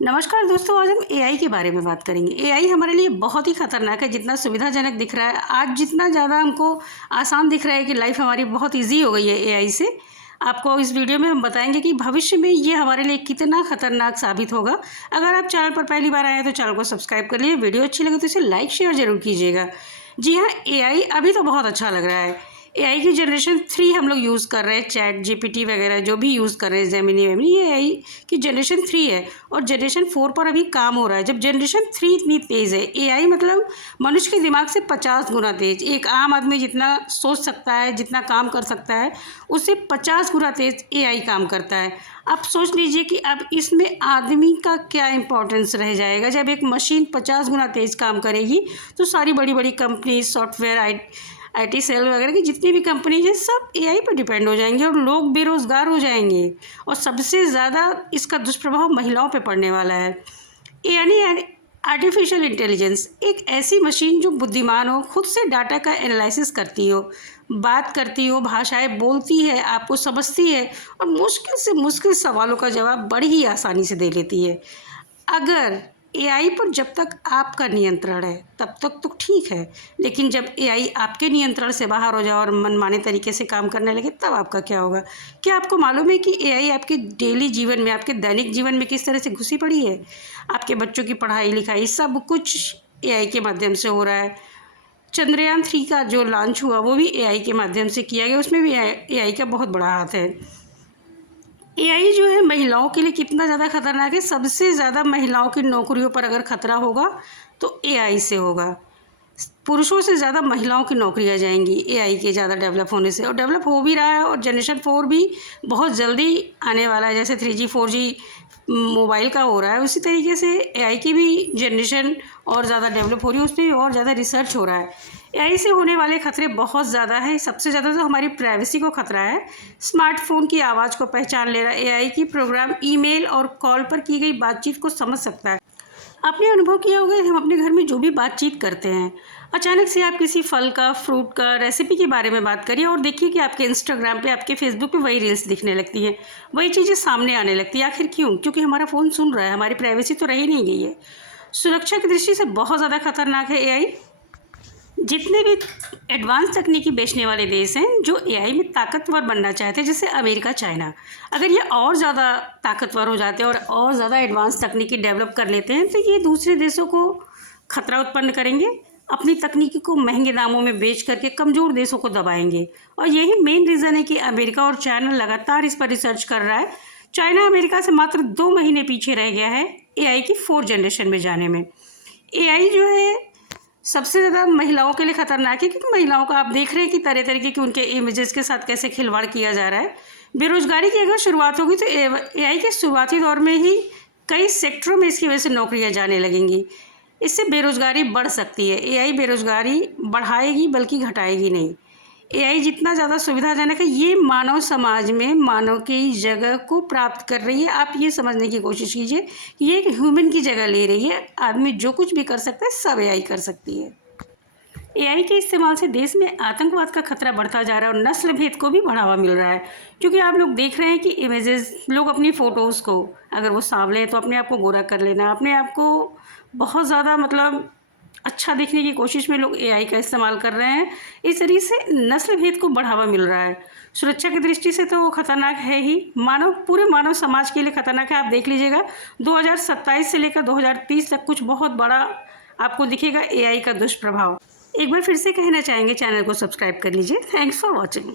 नमस्कार दोस्तों, आज हम एआई के बारे में बात करेंगे। एआई हमारे लिए बहुत ही खतरनाक है। जितना सुविधाजनक दिख रहा है आज, जितना ज़्यादा हमको आसान दिख रहा है कि लाइफ हमारी बहुत इजी हो गई है एआई से। आपको इस वीडियो में हम बताएंगे कि भविष्य में ये हमारे लिए कितना खतरनाक साबित होगा। अगर आप चैनल पर पहली बार आए हैं तो चैनल को सब्सक्राइब कर लीजिए। वीडियो अच्छी लगे तो इसे लाइक शेयर जरूर कीजिएगा। जी हाँ, एआई अभी तो बहुत अच्छा लग रहा है। एआई की जनरेशन 3 हम लोग यूज़ कर रहे हैं। चैट जीपीटी वगैरह जो भी यूज़ कर रहे हैं, जेमिनी वेमिनी, ये एआई की जनरेशन 3 है और जनरेशन 4 पर अभी काम हो रहा है। जब जनरेशन 3 इतनी तेज़ है, एआई मतलब मनुष्य के दिमाग से 50 गुना तेज़। एक आम आदमी जितना सोच सकता है, जितना काम कर सकता है, उससे 50 गुना तेज़ एआई काम करता है। आप सोच लीजिए कि अब इसमें आदमी का क्या इम्पोर्टेंस रह जाएगा। जब एक मशीन 50 गुना तेज़ काम करेगी तो सारी बड़ी बड़ी कंपनी, सॉफ्टवेयर, आईटी सेल वगैरह की जितनी भी कंपनी है, सब एआई पर डिपेंड हो जाएंगे और लोग बेरोज़गार हो जाएंगे। और सबसे ज़्यादा इसका दुष्प्रभाव महिलाओं पे पड़ने वाला है। यानी आर्टिफिशियल इंटेलिजेंस एक ऐसी मशीन जो बुद्धिमान हो, खुद से डाटा का एनालिसिस करती हो, बात करती हो, भाषाएं बोलती है, आपको समझती है और मुश्किल से मुश्किल सवालों का जवाब बड़ी ही आसानी से दे लेती है। अगर एआई पर जब तक आपका नियंत्रण है तब तक तो ठीक है, लेकिन जब एआई आपके नियंत्रण से बाहर हो जाए और मनमाने तरीके से काम करने लगे तब आपका क्या होगा। क्या आपको मालूम है कि एआई आपके डेली जीवन में, आपके दैनिक जीवन में किस तरह से घुसी पड़ी है। आपके बच्चों की पढ़ाई लिखाई सब कुछ एआई के माध्यम से हो रहा है। चंद्रयान 3 का जो लॉन्च हुआ वो भी एआई के माध्यम से किया गया, उसमें भी एआई का बहुत बड़ा हाथ है। एआई जो है महिलाओं के लिए कितना ज़्यादा खतरनाक है। सबसे ज़्यादा महिलाओं की नौकरियों पर अगर खतरा होगा तो एआई से होगा। पुरुषों से ज़्यादा महिलाओं की नौकरियां जाएंगी एआई के ज़्यादा डेवलप होने से, और डेवलप हो भी रहा है। और जनरेशन 4 भी बहुत जल्दी आने वाला है। जैसे 3G 4G मोबाइल का हो रहा है, उसी तरीके से एआई की भी जनरेशन और ज़्यादा डेवलप हो रही है, उस पर भी और ज़्यादा रिसर्च हो रहा है। एआई से होने वाले खतरे बहुत ज़्यादा हैं। सबसे ज़्यादा तो हमारी प्राइवेसी को खतरा है। स्मार्टफोन की आवाज़ को पहचान ले रहा है। एआई की प्रोग्राम ईमेल और कॉल पर की गई बातचीत को समझ सकता है। आपने अनुभव किया होगा, हम अपने घर में जो भी बातचीत करते हैं, अचानक से आप किसी फल का, फ्रूट का, रेसिपी के बारे में बात करिए और देखिए कि आपके इंस्टाग्राम पे, आपके फेसबुक पे वही रील्स दिखने लगती हैं, वही चीज़ें सामने आने लगती है। आखिर क्यों? क्योंकि हमारा फ़ोन सुन रहा है। हमारी प्राइवेसी तो रही नहीं गई है। सुरक्षा की दृष्टि से बहुत ज़्यादा खतरनाक है एआई। जितने भी एडवांस तकनीकी बेचने वाले देश हैं जो एआई में ताकतवर बनना चाहते हैं, जैसे अमेरिका, चाइना, अगर ये और ज़्यादा ताकतवर हो जाते हैं और ज़्यादा एडवांस तकनीकी डेवलप कर लेते हैं तो ये दूसरे देशों को खतरा उत्पन्न करेंगे। अपनी तकनीकी को महंगे दामों में बेच करके कमज़ोर देशों को दबाएंगे। और यही मेन रीज़न है कि अमेरिका और चाइना लगातार इस पर रिसर्च कर रहा है। चाइना अमेरिका से मात्र 2 महीने पीछे रह गया है एआई की 4th जनरेशन में जाने में। एआई जो है सबसे ज़्यादा महिलाओं के लिए ख़तरनाक है, क्योंकि महिलाओं को आप देख रहे हैं कि तरह तरीके की उनके इमेजेस के साथ कैसे खिलवाड़ किया जा रहा है। बेरोज़गारी की अगर शुरुआत होगी तो एआई के शुरुआती दौर में ही कई सेक्टरों में इसकी वजह से नौकरियां जाने लगेंगी। इससे बेरोज़गारी बढ़ सकती है। एआई बेरोज़गारी बढ़ाएगी बल्कि घटाएगी नहीं। एआई जितना ज़्यादा सुविधाजनक है, ये मानव समाज में मानव की जगह को प्राप्त कर रही है। आप ये समझने की कोशिश कीजिए कि ये एक ह्यूमन की जगह ले रही है। आदमी जो कुछ भी कर सकता है सब एआई कर सकती है। एआई के इस्तेमाल से देश में आतंकवाद का खतरा बढ़ता जा रहा है और नस्ल भेद को भी बढ़ावा मिल रहा है। क्योंकि आप लोग देख रहे हैं कि इमेजेस, लोग अपनी फ़ोटोज़ को, अगर वो सांवले हैं तो अपने आप को गोरा कर लेना, अपने आप को बहुत ज़्यादा मतलब अच्छा दिखने की कोशिश में लोग एआई का इस्तेमाल कर रहे हैं। इस तरीके से नस्ल भेद को बढ़ावा मिल रहा है। सुरक्षा की दृष्टि से तो खतरनाक है ही, पूरे मानव समाज के लिए खतरनाक है। आप देख लीजिएगा 2027 से लेकर 2030 तक कुछ बहुत बड़ा आपको दिखेगा एआई का दुष्प्रभाव। एक बार फिर से कहना चाहेंगे, चैनल को सब्सक्राइब कर लीजिए। Thanks for watching.